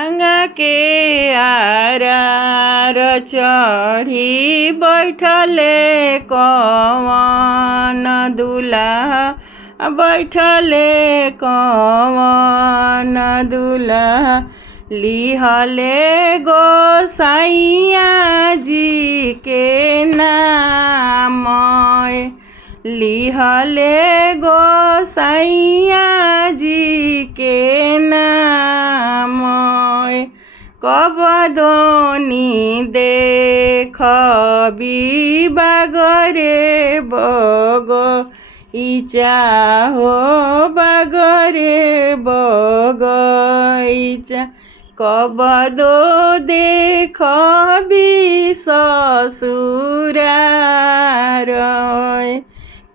गंगा के आरार चढ़ी बैठले कवन दुल्हा बैठले कवन दुल्हा लिहले गोसाइया जी के नाम लिहले गोसाइया जी के नाम कब दोनी देखबी बागरे बग इचा हो बागरे बगैचा कब दो देखबी ससुरार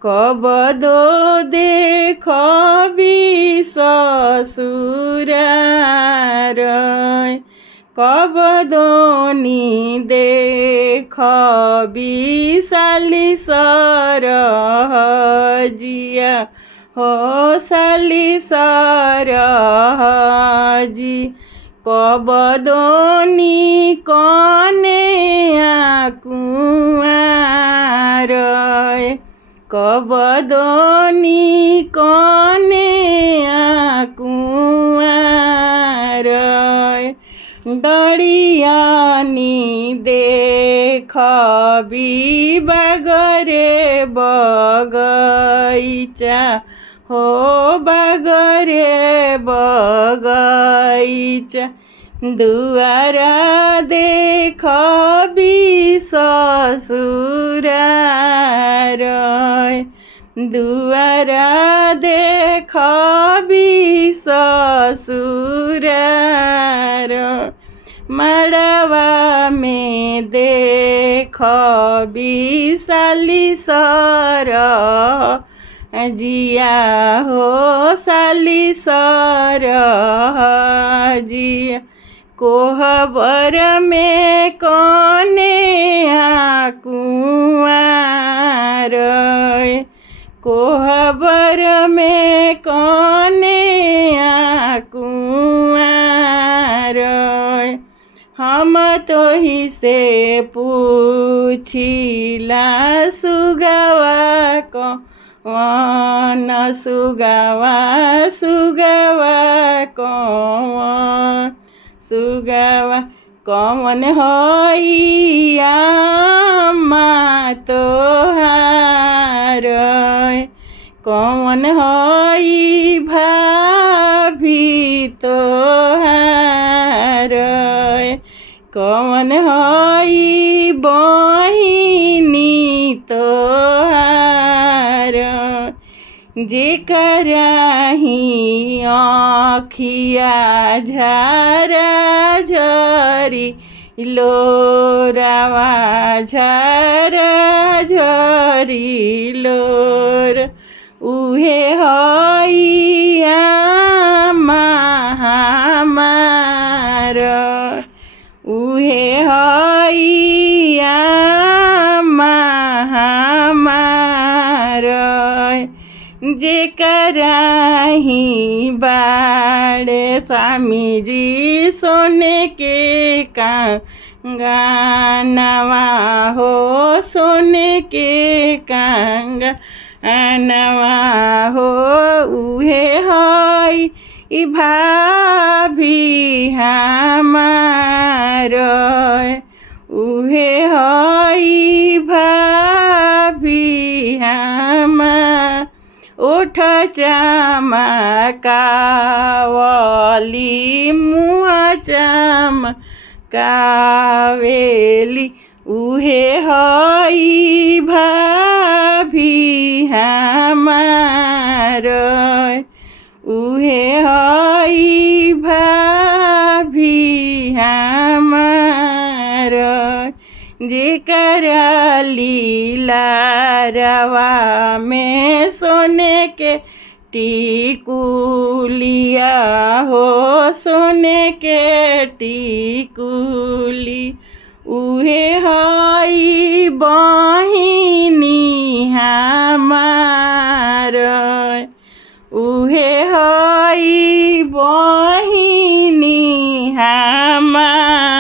कब दो देखबी ससुरार कब दोनी देखबी साली सरहजिया हो साली सरहजी कब दोनी कने कुआर कब दोनी कने कुआर डरियानी देखबी बागरे बगैचा हो बागरे बगैचा दुआरा देखबी ससुरार दुआरा देखबी ससुरार मड़वा में देखबी साली सरहजिया हो साली सरहजिया कोहबर में कने कुआर कोहबर में कने कुआर हम तो ही से पूछिला सुगवा कौन सुगवा सुगवा कौन सुगवा कौन होइया माँ तोहार कौन होई भाभी तोहार कौन होई बहिनी तोहार जेकराही आँखिया झरा झरी लोरावा झरा झरी लोर उहे हइया हमार उहे हइया हमार जेकराही बाड़े स्वामी जी सोने के कंगनवा हो सोने के कंगनवा हो उहे हई ई भाभी हमार उहे हई भाभी हमार ओठ चमकावली मुँह चमकावेली उहे हई भाभी हमार उहे हई भाभी हमार जेकरा लीलारवा में सोने के टिकुलिया हो सोने के टिकुली उहे हई बहिनी हमार उहे हई बहिनी हमार।